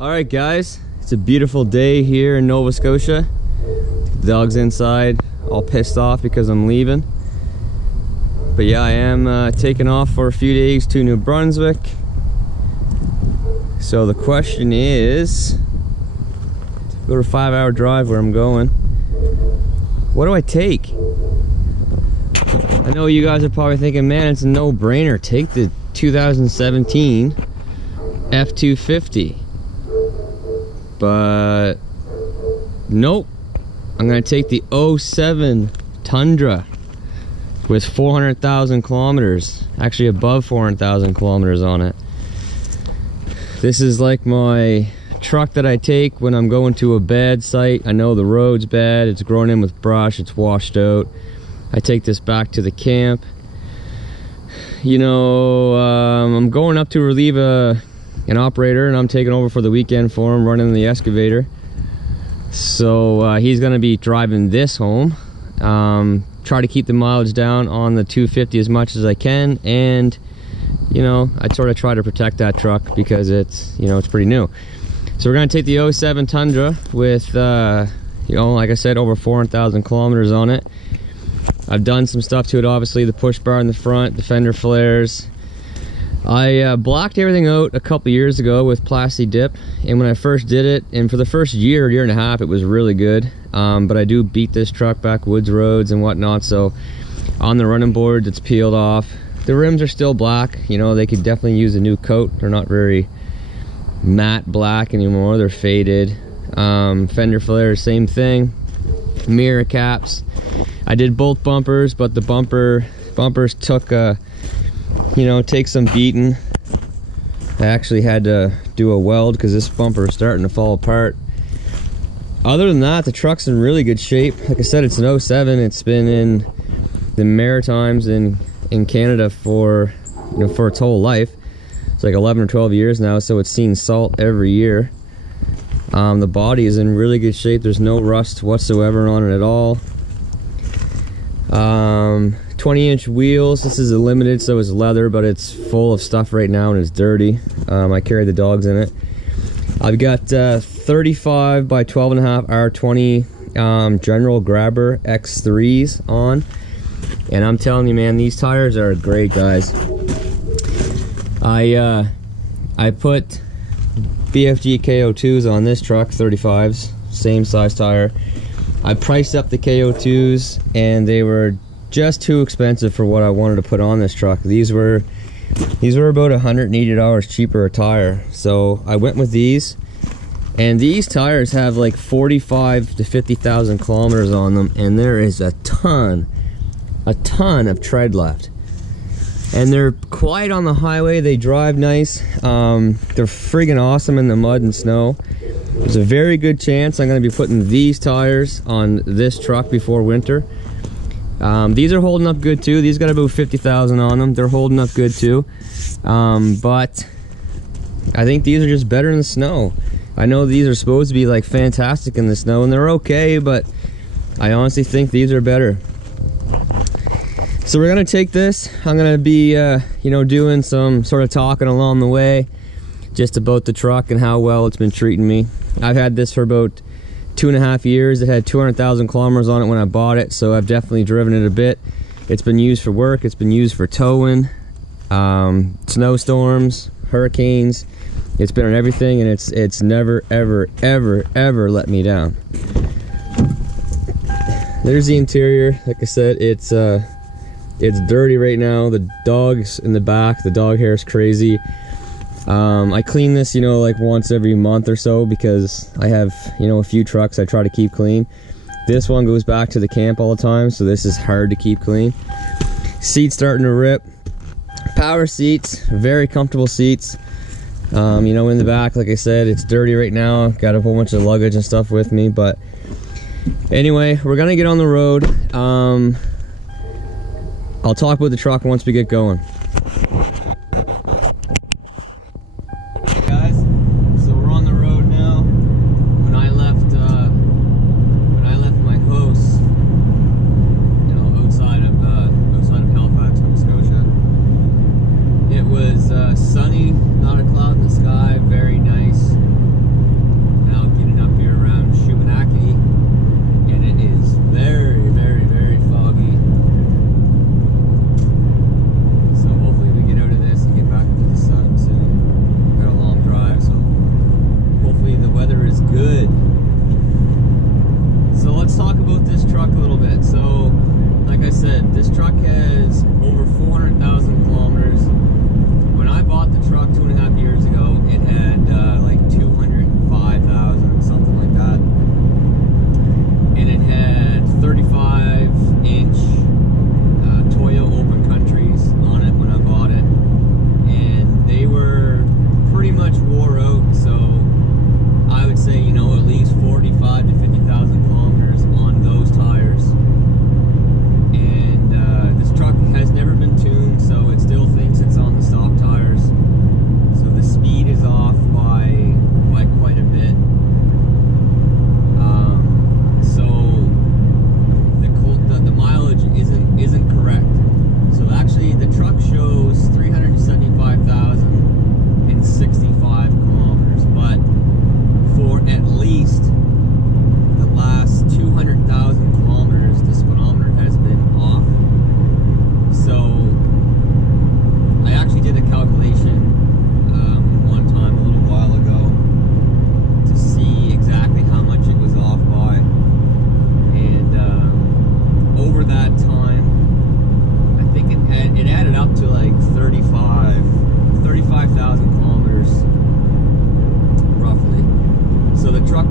Alright guys, it's a beautiful day here in Nova Scotia. The dog's inside, all pissed off because I'm leaving. But yeah, I am taking off for a few days to New Brunswick. So the question is, go to a 5-hour drive where I'm going. What do I take? I know you guys are probably thinking, man, it's a no-brainer. Take the 2017 F250. But nope, I'm gonna take the 07 Tundra with 400,000 kilometers, actually above 400,000 kilometers on it. This is like my truck that I take when I'm going to a bad site. I know the road's bad, it's grown in with brush, it's washed out. I take this back to the camp. You know, I'm going up to relieve an operator, and I'm taking over for the weekend for him, running the excavator. So he's gonna be driving this home. Try to keep the mileage down on the 250 as much as I can, and you know, I sort of try to protect that truck because it's, you know, it's pretty new. So we're gonna take the 07 Tundra with you know, like I said, over 400,000 kilometers on it. I've done some stuff to it, obviously, the push bar in the front, the fender flares. I blocked everything out a couple years ago with Plasti Dip, and when I first did it, and for the first year and a half, it was really good. But I do beat this truck back woods roads and whatnot, so on the running boards, it's peeled off. The rims are still black, you know, they could definitely use a new coat. They're not very matte black anymore, they're faded. Fender flares, same thing. Mirror caps. I did both bumpers, but the bumpers took you know, take some beating. I actually had to do a weld because this bumper is starting to fall apart. Other than that, the truck's in really good shape. Like I said, it's an 07. It's been in the Maritimes in Canada for, you know, for its whole life. It's like 11 or 12 years now, so it's seen salt every year. The body is in really good shape. There's no rust whatsoever on it at all. 20-inch wheels. This is a limited, so it's leather, but it's full of stuff right now and it's dirty. I carry the dogs in it. I've got 35 by 12.5 R20 General Grabber X3s on, and I'm telling you, man, these tires are great, guys. I put BFG KO2s on this truck, 35s, same size tire. I priced up the KO2s, and they were just too expensive for what I wanted to put on this truck. These were about $180 cheaper a tire, so I went with these. And these tires have like 45 to 50,000 kilometers on them, and there is a ton of tread left. And they're quiet on the highway, they drive nice. They're friggin' awesome in the mud and snow. There's a very good chance I'm gonna be putting these tires on this truck before winter. These are holding up good too. These got about 50,000 on them. They're holding up good too. But I think these are just better in the snow. I know these are supposed to be like fantastic in the snow, and they're okay, but I honestly think these are better. So we're gonna take this. I'm gonna be you know, doing some sort of talking along the way just about the truck and how well it's been treating me. I've had this for about 2.5 years. It had 200,000 kilometers on it when I bought it, so I've definitely driven it a bit. It's been used for work, it's been used for towing, snowstorms, hurricanes. It's been on everything, and it's never ever let me down. There's the interior. Like I said, it's dirty right now. The dog's in the back, the dog hair is crazy. I clean this, you know, like once every month or so, because I have, you know, a few trucks I try to keep clean. This one goes back to the camp all the time, so this is hard to keep clean. Seats starting to rip. Power seats, very comfortable seats. You know, in the back, like I said, it's dirty right now. I've got a whole bunch of luggage and stuff with me, but anyway, we're gonna get on the road. I'll talk about the truck once we get going. Sunny, not a cloud in the sky, very nice.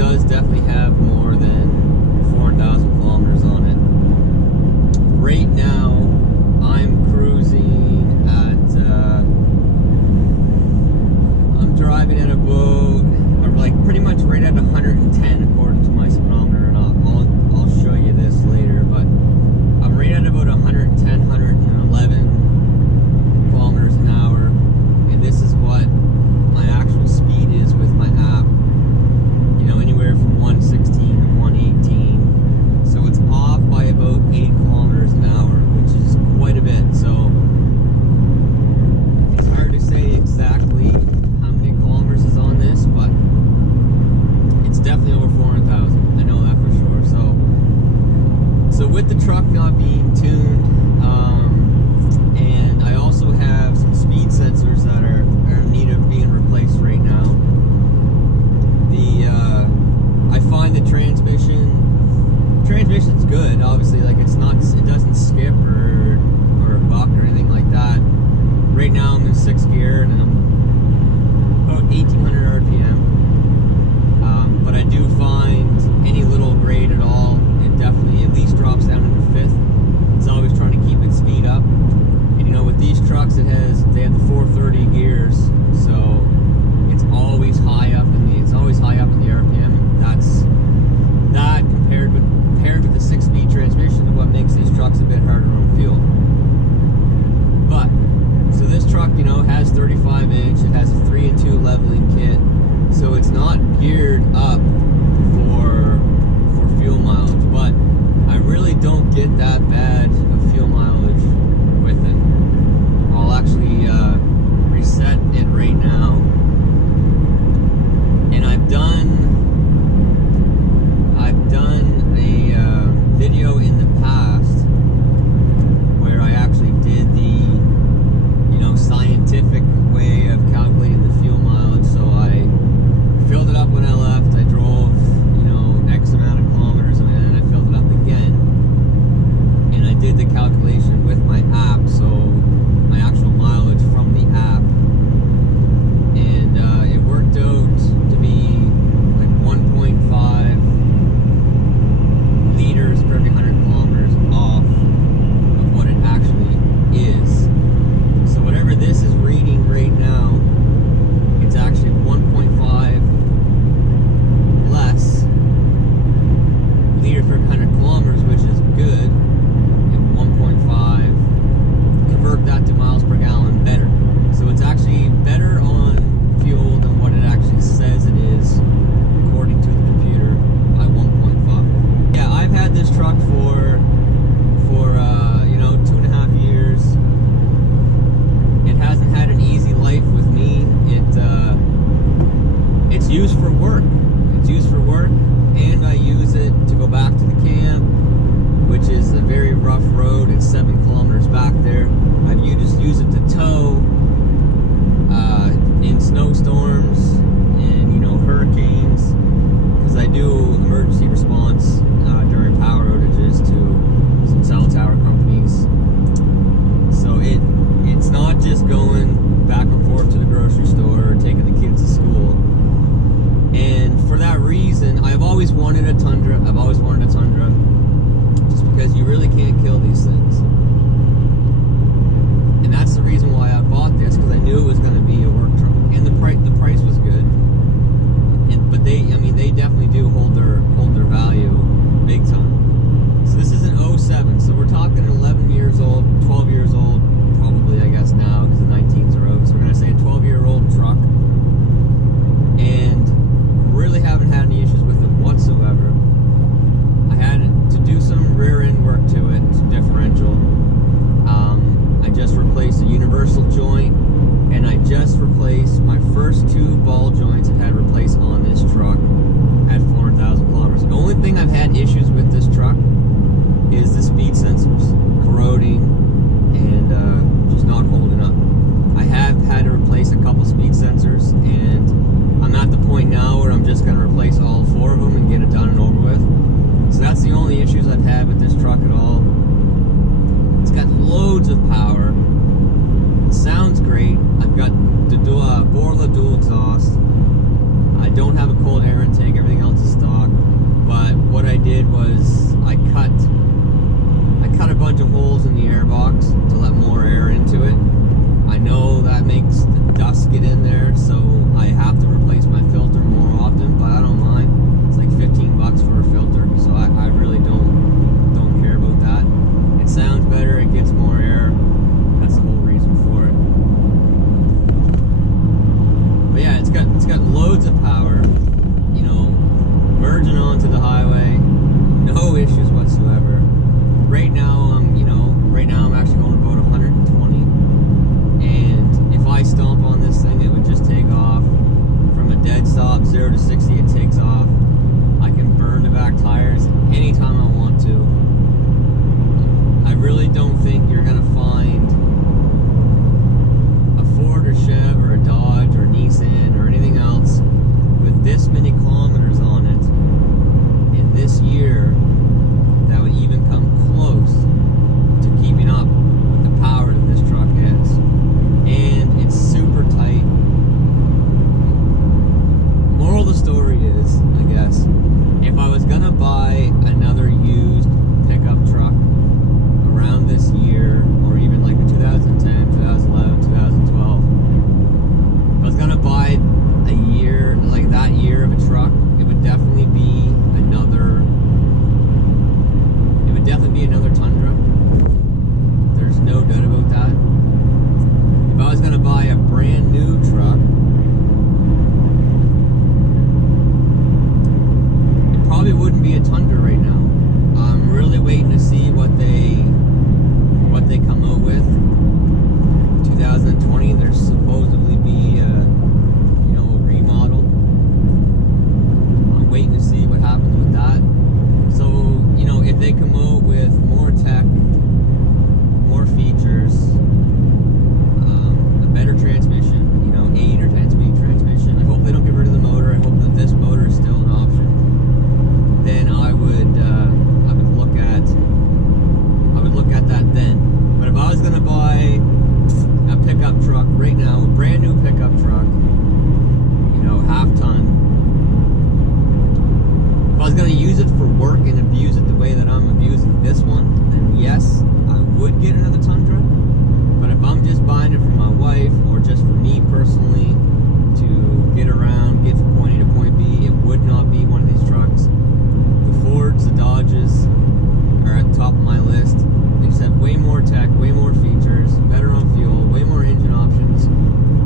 does definitely have more than 400,000 kilometers on it. Right now, I'm cruising at, I'm driving at about, or like pretty much right at 110 according to my speedometer, and I'll show you this later, but I'm right at about 110, 111 kilometers an hour, and this is what my actual speed is with my app. You know, anywhere from 116 to 118. So it's off by about 8 kilometers an hour, which is quite a bit. So it's hard to say exactly how many kilometers is on this, but it's definitely over 400,000. I know that for sure. So with the truck not being tuned, and I also have some speed sensors that are in need of being replaced right now. I find the transmission's good. Obviously, like it doesn't skip or buck or anything like that. Right now I'm in 6th gear and I'm about 1800 RPM. But I do find any little grade at all, it definitely at least drops down into 5th. It's always trying to keep its speed up. And you know, with these trucks, they have the 430 gears, so it's always high up in the RPM, and that compared with the 6-speed transmission is what makes these trucks a bit harder on fuel. But so this truck, you know, has 35-inch. It has a 3 and 2 leveling kit, so it's not geared up for fuel mileage. But I really don't get that bad of fuel mileage with it. I'll actually reset it right now. And I've done a video in the past where I actually did the, you know, scientific way of calculating the fuel mileage. So I filled it up when I left. I drove, you know, X amount of kilometers, and then I filled it up again. And I did the calculation with my app, so my actual mileage from the app. And it worked out to be like 1.5 liters per every 100 kilometers off of what it actually is. So whatever this is reading right now, it's actually 1.5 less liters per 100 kilometers, which is good. And 1.5, convert that to miles per gallon, better. So it's actually better on fuel than what it actually says it is, according to the computer, by 1.5. Yeah, I've had this truck for you know, 2.5 years. It hasn't had an easy life with me. It's used for work. It's used for work, and I use it to go back to the camp, which is a very rough road. It's 7 kilometers back there. You just use it to tow in snowstorms and, you know, hurricanes, because I do emergency response during power outages to some cell tower companies. So it's not just going back and forth to the grocery store or taking the kids to school. And for that reason, I've always wanted a Tundra. Just because you really can't kill these things. And that's the reason why I bought this, because I knew it was going to be a work truck, and the price was good. But they definitely do hold their value big time. So this is an 07, so we're talking 11 years old, 12 years old, probably, I guess now, because the 19s are out. So we're going to say a 12-year-old truck, and really haven't had any issues with it whatsoever. I had to do some rear end work to it, differential. I just replaced a universal joint, and I just replaced my first 2 ball joints I had replaced on this truck at 400,000 kilometers. The only thing I've had issues with this truck is the speed sensors corroding and just not holding up. I have had to replace a couple speed sensors, and I'm at the point now where I'm just going to replace all 4 of them and get it done and over with. So that's the only issues I've had with this truck at all. It's got loads of power. It sounds great. I've got the Borla dual exhaust. trucks to let more air into it. I know that makes the dust get in there, so I have to replace my filter more often, but I don't mind. It's like 15 bucks for a filter, so I really don't care about that. It sounds better, it gets more air. That's the whole reason for it. But yeah, it's got loads of power, you know, merging onto the highway, no issues whatsoever. Right now I'm actually going about 120, and if I stomp on this thing, it would just take off from a dead stop. 0 to 60, it takes off. I can burn the back tires anytime I want to. I really don't think you're gonna find a Ford or Chev or a Dodge or Nissan or anything else with this many kilometers on it in this year that would even come close to keeping up with the power that this truck has. And it's super tight. Moral of the story is, I guess, if I was gonna buy another used pickup truck around this year, or even like in 2010, 2011, 2012, if I was gonna buy a year, like that year of a truck, it would definitely be another Tundra. There's no doubt about that. If I was gonna buy a brand new truck, it probably wouldn't be a Tundra right now. I'm really waiting to see what they come out with. 2020, there's supposedly be a remodel. I'm waiting to see what happens with that. So, if they come out with more tech, more features, a better transmission, 8 or 10-speed transmission. I hope they don't get rid of the motor. I hope that this motor is still an option. Then I would look at that then. But if I was gonna buy a pickup truck right now, a brand new pickup truck, half ton. If I was going to use it for work and abuse it the way that I'm abusing this one, then yes, I would get another Tundra. But if I'm just buying it for my wife or just for me personally to get around, get from point A to point B, it would not be one of these trucks. The Fords, the Dodges are at the top of my list. They just have way more tech, way more features, better on fuel, way more engine options,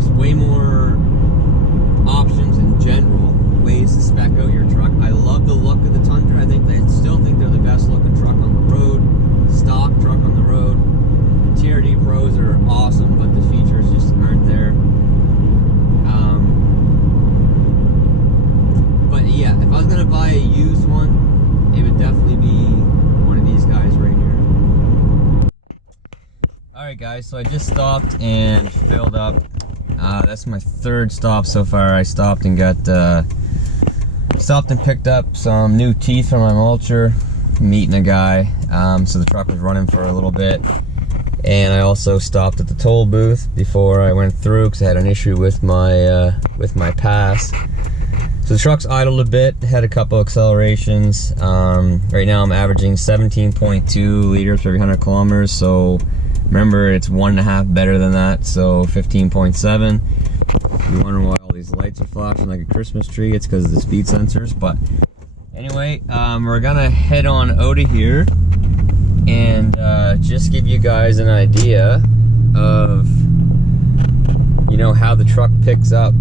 just way more options in general, ways to spec out your truck. I love the look of the Tundra. I still think they're the best looking truck on the road, stock truck on the road. TRD Pros are awesome, but the features just aren't there. But yeah, if I was gonna buy a used one, it would definitely be one of these guys right here. Alright guys, so I just stopped and filled up. That's my third stop so far. I stopped and picked up some new teeth for my mulcher, meeting a guy. So the truck was running for a little bit, and I also stopped at the toll booth before I went through because I had an issue with my pass. So the truck's idled a bit, had a couple accelerations. Right now I'm averaging 17.2 liters per every 100 kilometers. So remember, it's 1.5 better than that, so 15.7. You're wondering why all these lights are flashing like a Christmas tree. It's because of the speed sensors. But anyway, we're gonna head on out of here and just give you guys an idea of how the truck picks up.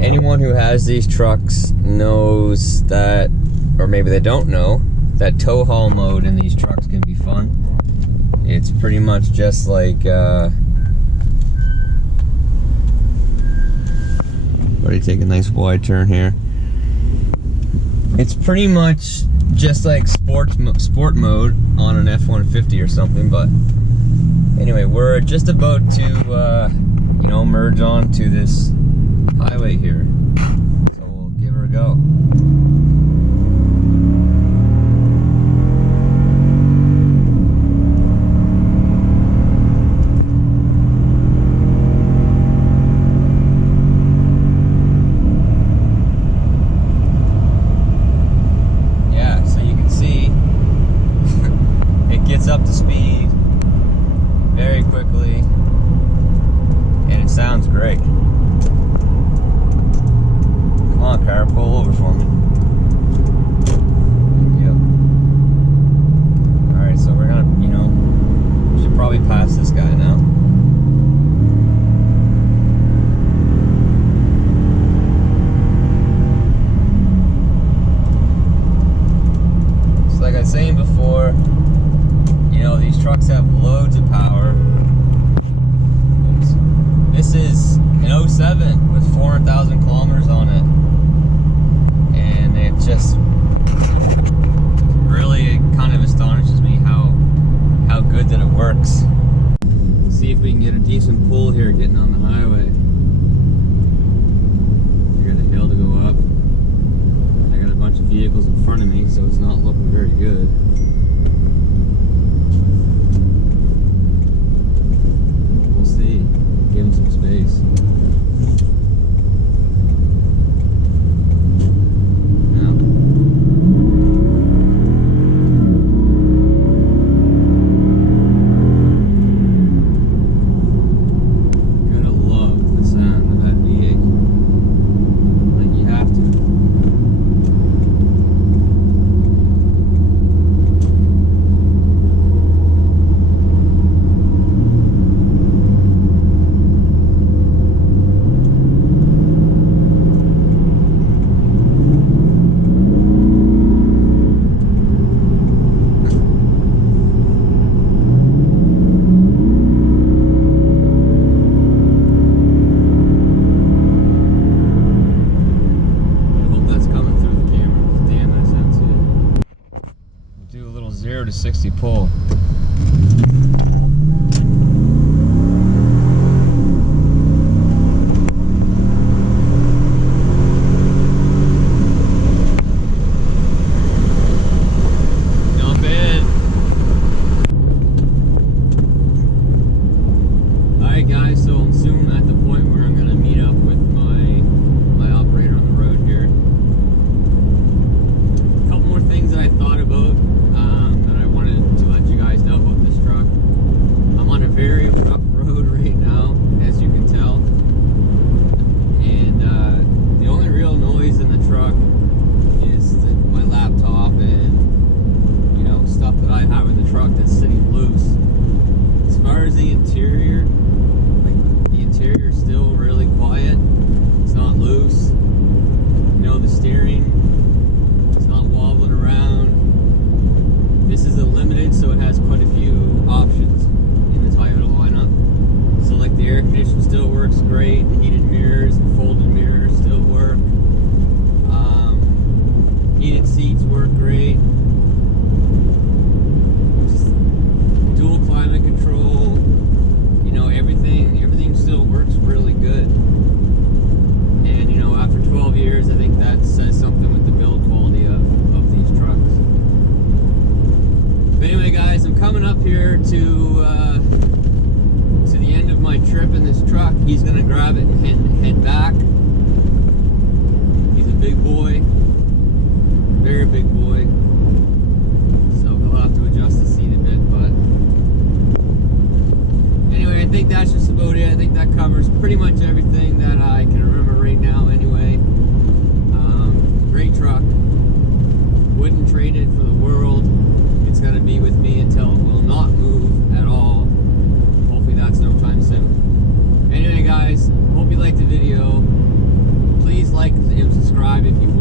Anyone who has these trucks knows that, or maybe they don't know, that tow haul mode in these trucks can be fun. It's pretty much just like buddy, take a nice wide turn here. It's pretty much just like sport mode on an F-150 or something. But anyway, we're just about to merge onto this highway here, so we'll give her a go. Up to 07 with 400,000 kilometers on it, and it just really kind of astonishes me how good that it works. Let's see if we can get a decent pull here getting on the highway. I got a hill to go up. I got a bunch of vehicles in front of me, so it's not looking very good. We'll see. Give him some space. Do a little 0 to 60 pull. Not bad. Alright guys, so I'm soon at the point where I'm gonna meet up with my operator on the road here. A couple more things that I thought about that I wanted to let you guys know about this truck. I'm on a very rough road right now, as you can tell, and the only real noise in the truck is my laptop and, you know, stuff that I have in the truck that's sitting loose. As far as the interior, the interior is still really quiet. It's not loose. You know, the steering, it's not wobbling around. This is a limited, so it has quite a few options in the Toyota lineup. So like the air conditioning still works great, the heated mirrors, the folded mirrors still work. Heated seats work great. Just dual climate control. You know, everything still works really good. And you know, after 12 years, I think that says something with the build quality of these trucks. But anyway, guys, I'm coming up here to the end of my trip in this truck. He's gonna grab it and head back. He's a big boy, very big boy. So he'll have to adjust the seat a bit. But anyway, I think that's just about it. I think that covers pretty much everything that I can remember right now. Anyway, great truck. Wouldn't trade it for the world. It's going to be with me until it will not move at all. Hopefully that's no time soon. Anyway guys, hope you liked the video. Please like and subscribe if you want.